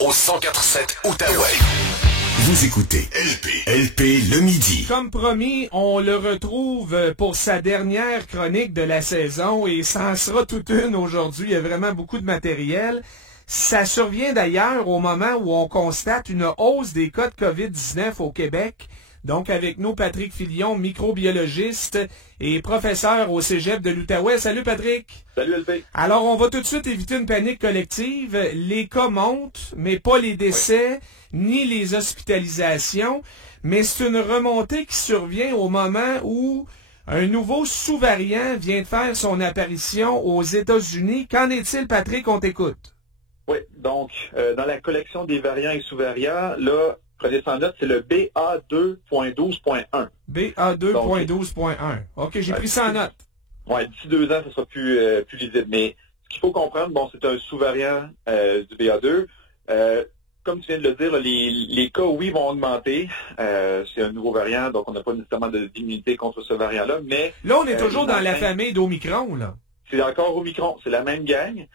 au 104.7 Outaouais. Vous écoutez LP le midi. Comme promis, on le retrouve pour sa dernière chronique de la saison et ça en sera toute une aujourd'hui. Il y a vraiment beaucoup de matériel. Ça survient d'ailleurs au moment où on constate une hausse des cas de COVID-19 au Québec. Donc avec nous, Patrick Filion, microbiologiste et professeur au Cégep de l'Outaouais. Salut Patrick! Salut LP! Alors on va tout de suite éviter une panique collective. Les cas montent, mais pas les décès, ni les hospitalisations. Mais c'est une remontée qui survient au moment où un nouveau sous-variant vient de faire son apparition aux États-Unis. Qu'en est-il, Patrick? On t'écoute. Oui, donc dans la collection des variants et sous-variants, là, prenez ça en note, c'est le BA2.12.1. BA2.12.1. OK, j'ai pris ça en note. Oui, d'ici 2 ans, ça sera plus lisible. Mais ce qu'il faut comprendre, bon, c'est un sous-variant du BA2. Comme tu viens de le dire, là, les cas, oui, vont augmenter. C'est un nouveau variant, donc on n'a pas nécessairement d'immunité contre ce variant-là. Mais là, on est toujours dans la famille d'Omicron, là. C'est encore Omicron, c'est la même gang.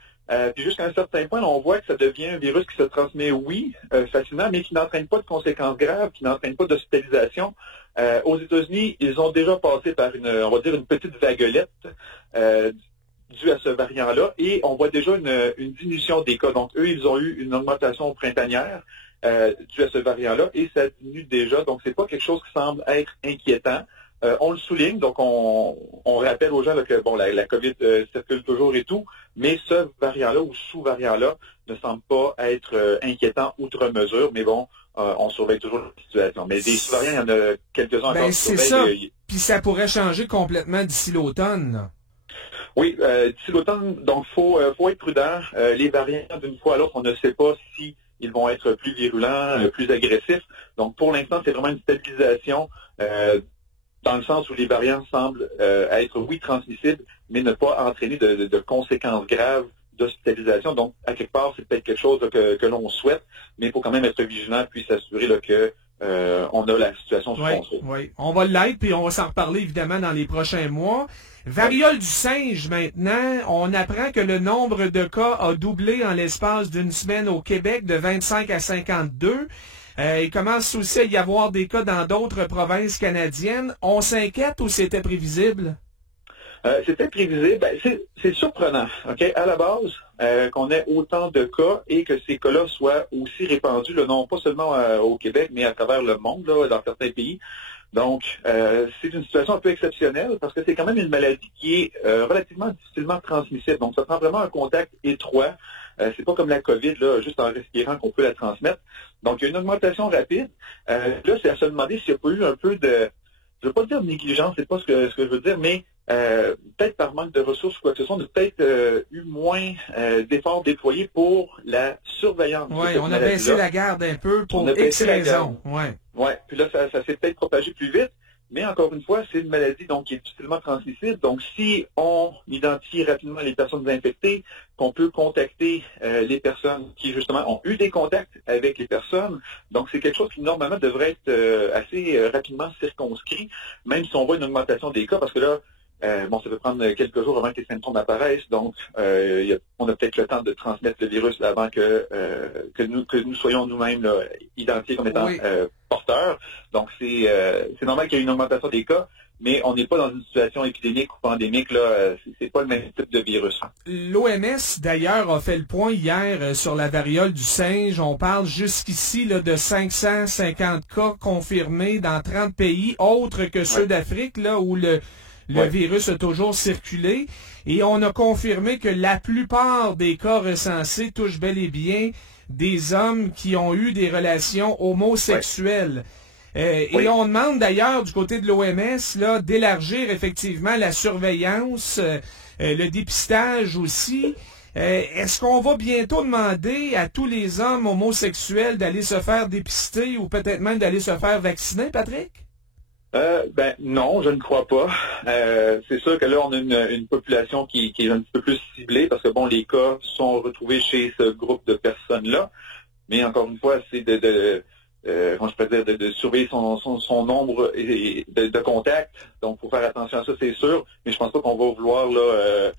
Puis jusqu'à un certain point, on voit que ça devient un virus qui se transmet, oui, facilement, mais qui n'entraîne pas de conséquences graves, qui n'entraîne pas d'hospitalisation. Aux États-Unis, ils ont déjà passé par on va dire, une petite vaguelette due à ce variant-là, et on voit déjà une diminution des cas. Donc, eux, ils ont eu une augmentation printanière due à ce variant-là, et ça diminue déjà. Donc, c'est pas quelque chose qui semble être inquiétant. On le souligne, donc on rappelle aux gens là, que bon, la COVID circule toujours et tout, mais ce variant-là ou sous-variant-là ne semble pas être inquiétant outre mesure, mais bon, on surveille toujours la situation. Mais des sous-variants, il y en a quelques-uns encore qui c'est surveillent. Ça. Puis ça pourrait changer complètement d'ici l'automne. Oui, d'ici l'automne, donc faut être prudent. Les variants, d'une fois à l'autre, on ne sait pas si ils vont être plus virulents, plus agressifs. Donc pour l'instant, c'est vraiment une stabilisation. Dans le sens où les variants semblent être, oui, transmissibles, mais ne pas entraîner de conséquences graves d'hospitalisation. Donc, à quelque part, c'est peut-être quelque chose là, que l'on souhaite, mais il faut quand même être vigilant puis s'assurer là, que on a la situation sous contrôle. Oui, on va l'être, puis on va s'en reparler évidemment dans les prochains mois. Variole du singe, maintenant, on apprend que le nombre de cas a doublé en l'espace d'une semaine au Québec de 25 à 52. Il commence aussi à y avoir des cas dans d'autres provinces canadiennes. On s'inquiète ou c'était prévisible? C'était prévisible. Ben, c'est surprenant, OK? À la base, qu'on ait autant de cas et que ces cas-là soient aussi répandus, là, non pas seulement au Québec, mais à travers le monde, là, dans certains pays. Donc, c'est une situation un peu exceptionnelle parce que c'est quand même une maladie qui est relativement difficilement transmissible. Donc, ça prend vraiment un contact étroit. C'est pas comme la COVID, là, juste en respirant qu'on peut la transmettre. Donc, il y a une augmentation rapide. Là, c'est à se demander s'il n'y a pas eu un peu de, je veux pas dire de négligence, c'est pas ce que je veux dire, mais peut-être par manque de ressources ou quoi que ce soit, on a peut-être eu moins d'efforts déployés pour la surveillance. Oui, on a baissé la garde un peu pour X raisons. Oui, puis là, ça s'est peut-être propagé plus vite. Mais encore une fois, c'est une maladie donc qui est difficilement transmissible. Donc, si on identifie rapidement les personnes infectées, qu'on peut contacter les personnes qui, justement, ont eu des contacts avec les personnes, donc c'est quelque chose qui, normalement, devrait être assez rapidement circonscrit, même si on voit une augmentation des cas, parce que là, bon, ça peut prendre quelques jours avant que les symptômes apparaissent, donc on a peut-être le temps de transmettre le virus là, avant que nous soyons nous-mêmes là, identifiés comme étant porteurs. Donc c'est normal qu'il y ait une augmentation des cas, mais on n'est pas dans une situation épidémique ou pandémique, là, c'est pas le même type de virus. L'OMS, d'ailleurs, a fait le point hier sur la variole du singe. On parle jusqu'ici là, de 550 cas confirmés dans 30 pays, autres que ceux d'Afrique, là où le virus a toujours circulé. Et on a confirmé que la plupart des cas recensés touchent bel et bien des hommes qui ont eu des relations homosexuelles. Et on demande d'ailleurs du côté de l'OMS là d'élargir effectivement la surveillance, le dépistage aussi. Est-ce qu'on va bientôt demander à tous les hommes homosexuels d'aller se faire dépister ou peut-être même d'aller se faire vacciner, Patrick? Ben non, je ne crois pas. C'est sûr que là, on a une population qui est un petit peu plus ciblée parce que bon, les cas sont retrouvés chez ce groupe de personnes-là. Mais encore une fois, c'est comment je peux dire, de surveiller son nombre de contacts. Donc, faut faire attention à ça, c'est sûr. Mais je pense pas qu'on va vouloir là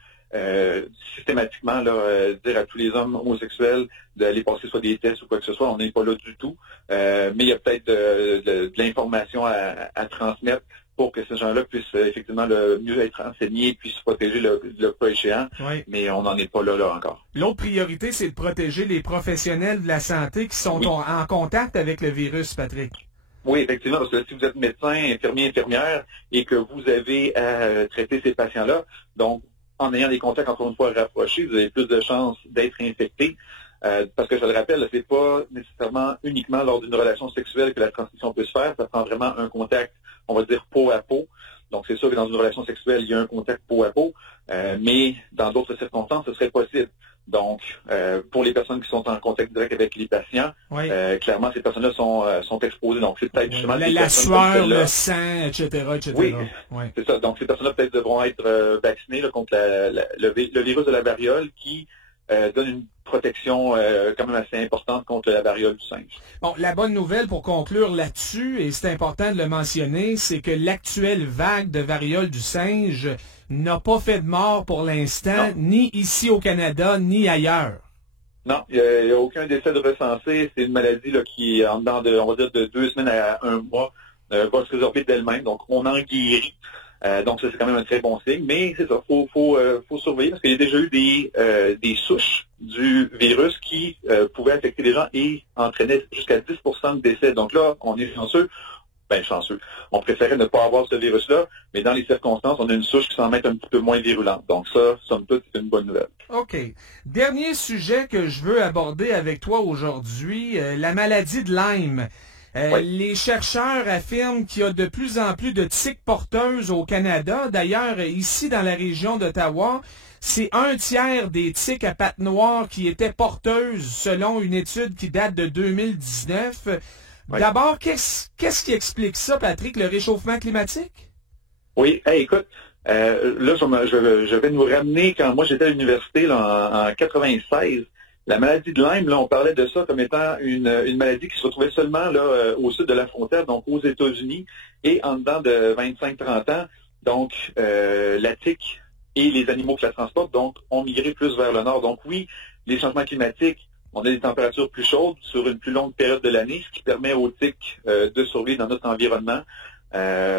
systématiquement dire à tous les hommes homosexuels d'aller passer soit des tests ou quoi que ce soit. On n'est pas là du tout. Mais il y a peut-être de l'information à transmettre pour que ces gens-là puissent effectivement le mieux être enseignés puis se protéger le cas échéant. Oui. Mais on n'en est pas là encore. L'autre priorité, c'est de protéger les professionnels de la santé qui sont en contact avec le virus, Patrick. Oui, effectivement, parce que si vous êtes médecin, infirmier, infirmière et que vous avez à traiter ces patients-là, donc en ayant des contacts encore une fois rapprochés, vous avez plus de chances d'être infecté. Parce que je le rappelle, c'est pas nécessairement uniquement lors d'une relation sexuelle que la transmission peut se faire. Ça prend vraiment un contact, on va dire, peau à peau. Donc, c'est sûr que dans une relation sexuelle, il y a un contact peau à peau, mais dans d'autres circonstances, ce serait possible. Donc, pour les personnes qui sont en contact direct avec les patients, clairement, ces personnes-là sont exposées. Donc, c'est peut-être justement la sueur, le sang, etc., etc. Oui, c'est ça. Donc, ces personnes-là peut-être devront être vaccinées contre le virus de la variole qui donne une protection quand même assez importante contre la variole du singe. Bon, la bonne nouvelle pour conclure là-dessus, et c'est important de le mentionner, c'est que l'actuelle vague de variole du singe n'a pas fait de mort pour l'instant, ni ici au Canada, ni ailleurs. Non, il n'y a aucun décès de recensé. C'est une maladie qui, en dedans de, on va dire, de 2 semaines à 1 mois, va se résorber d'elle-même. Donc, on en guérit. Donc, ça, c'est quand même un très bon signe. Mais c'est ça, faut surveiller parce qu'il y a déjà eu des souches du virus qui pouvaient affecter les gens et entraînaient jusqu'à 10% de décès. Donc là, on est chanceux. Chanceux. On préférait ne pas avoir ce virus-là, mais dans les circonstances, on a une souche qui semble être un petit peu moins virulente. Donc ça, somme toute, c'est une bonne nouvelle. OK. Dernier sujet que je veux aborder avec toi aujourd'hui, la maladie de Lyme. Les chercheurs affirment qu'il y a de plus en plus de tiques porteuses au Canada. D'ailleurs, ici, dans la région d'Ottawa, c'est 1/3 des tiques à pattes noires qui étaient porteuses, selon une étude qui date de 2019. D'abord, qu'est-ce qui explique ça, Patrick, le réchauffement climatique? Oui, écoute, là, je vais nous ramener quand moi j'étais à l'université là, en 96. La maladie de Lyme, là, on parlait de ça comme étant une maladie qui se retrouvait seulement là au sud de la frontière, donc aux États-Unis, et en dedans de 25-30 ans, donc la tique et les animaux qui la transportent, donc, ont migré plus vers le nord. Donc oui, les changements climatiques, on a des températures plus chaudes sur une plus longue période de l'année, ce qui permet aux tiques de survivre dans notre environnement.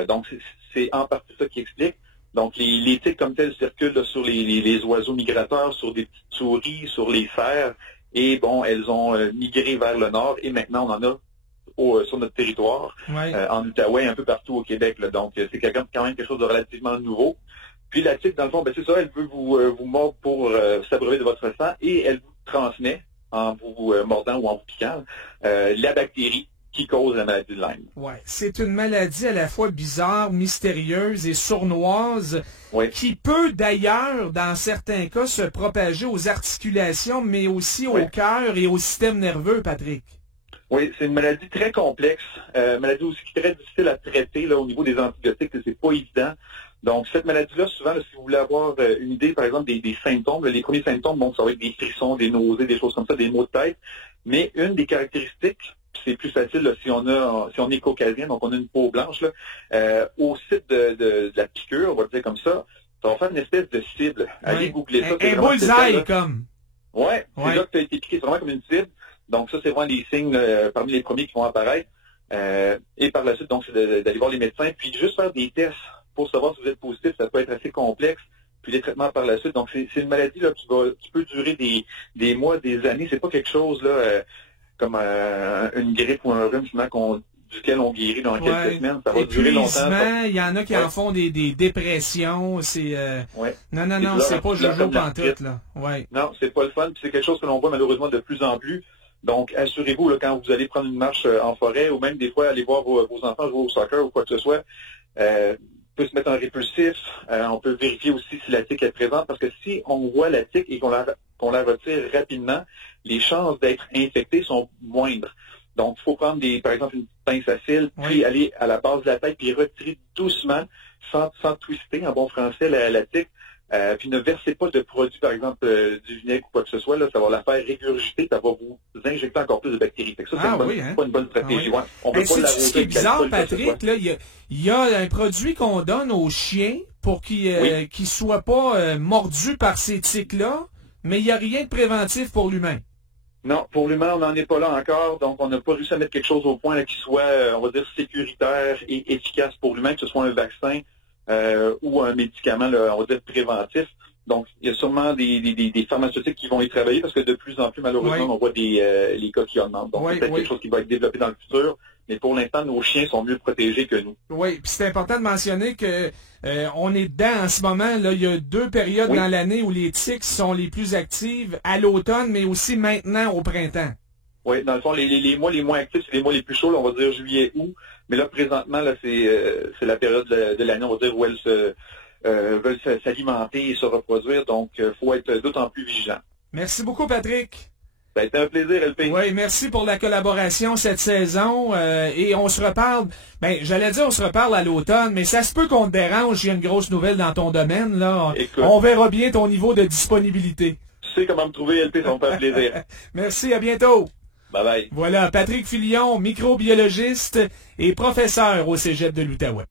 Donc, c'est en partie ça qui explique. Donc, les tiques comme telles circulent là, sur les oiseaux migrateurs, sur des petites souris, sur les cerfs. Et bon, elles ont migré vers le nord et maintenant, on en a sur notre territoire, en Outaouais, un peu partout au Québec. Là. Donc, c'est quand même quelque chose de relativement nouveau. Puis la tique, dans le fond, c'est ça, elle veut vous mordre pour s'abreuver de votre sang et elle vous transmet, en vous mordant ou en vous piquant, la bactérie qui cause la maladie de Lyme. Oui, c'est une maladie à la fois bizarre, mystérieuse et sournoise, qui peut d'ailleurs, dans certains cas, se propager aux articulations, mais aussi au cœur et au système nerveux, Patrick. Oui, c'est une maladie très complexe, maladie aussi très difficile à traiter là, au niveau des antibiotiques, c'est pas évident. Donc, cette maladie-là, souvent, là, si vous voulez avoir une idée, par exemple, des symptômes, là, les premiers symptômes, bon, ça va être des frissons, des nausées, des choses comme ça, des maux de tête. Mais une des caractéristiques, c'est plus facile là, si on est caucasien, donc on a une peau blanche, là, au site de la piqûre, on va le dire comme ça va faire une espèce de cible. Allez googler ça. Un bullseye, comme. Ouais, c'est là que tu as été piqué, c'est vraiment comme une cible. Donc, ça, c'est vraiment les signes parmi les premiers qui vont apparaître. Et par la suite, donc, c'est d'aller voir les médecins, puis juste faire des tests pour savoir si vous êtes positif. Ça peut être assez complexe. Puis les traitements par la suite. Donc, c'est une maladie là qui peut durer des mois, des années. C'est pas quelque chose là comme une grippe ou un rhume duquel on guérit dans quelques semaines. Ça va durer longtemps. Il y en a qui en font des dépressions. C'est non, c'est pas jojo pantoute, là. Non, c'est pas le fun. Puis c'est quelque chose que l'on voit malheureusement de plus en plus. Donc, assurez-vous, là, quand vous allez prendre une marche en forêt, ou même des fois aller voir vos enfants jouer au soccer ou quoi que ce soit, on peut se mettre en répulsif. On peut vérifier aussi si la tique est présente, parce que si on voit la tique et qu'on la retire rapidement, les chances d'être infecté sont moindres. Donc, il faut prendre par exemple une pince à fil, puis aller à la base de la tête, puis retirer doucement, sans twister en bon français la tique. Puis ne versez pas de produit, par exemple du vinaigre ou quoi que ce soit, là, ça va la faire régurgiter, ça va vous injecter encore plus de bactéries. Fait que ça, c'est pas une bonne stratégie. On peut pas l'arroser. Ce qui est bizarre, Patrick, là, il y a un produit qu'on donne aux chiens pour qu'il soit pas mordu par ces tiques-là, mais il n'y a rien de préventif pour l'humain. Non, pour l'humain, on n'en est pas là encore, donc on n'a pas réussi à mettre quelque chose au point là, qui soit, on va dire, sécuritaire et efficace pour l'humain, que ce soit un vaccin ou un médicament, là, on va dire, préventif. Donc, il y a sûrement des pharmaceutiques qui vont y travailler parce que de plus en plus, malheureusement, on voit les cas qui augmentent. Donc, c'est peut-être quelque chose qui va être développé dans le futur. Mais pour l'instant, nos chiens sont mieux protégés que nous. Oui, puis c'est important de mentionner que on est dedans en ce moment. Là, il y a 2 périodes dans l'année où les tiques sont les plus actives, à l'automne, mais aussi maintenant au printemps. Oui, dans le fond, les mois les moins actifs, c'est les mois les plus chauds, là, on va dire juillet, août. Mais là, présentement, là, c'est la période de l'année, on va dire, où elles veulent s'alimenter et se reproduire. Donc, il faut être d'autant plus vigilant. Merci beaucoup, Patrick. Ça a été un plaisir, LP. Oui, merci pour la collaboration cette saison. Et on se reparle, j'allais dire on se reparle à l'automne, mais ça se peut qu'on te dérange, il y a une grosse nouvelle dans ton domaine. Là. Écoute, on verra bien ton niveau de disponibilité. Tu sais comment me trouver, LP, ça me fait plaisir. Merci, à bientôt. Bye bye. Voilà, Patrick Filion, microbiologiste et professeur au Cégep de l'Outaouais.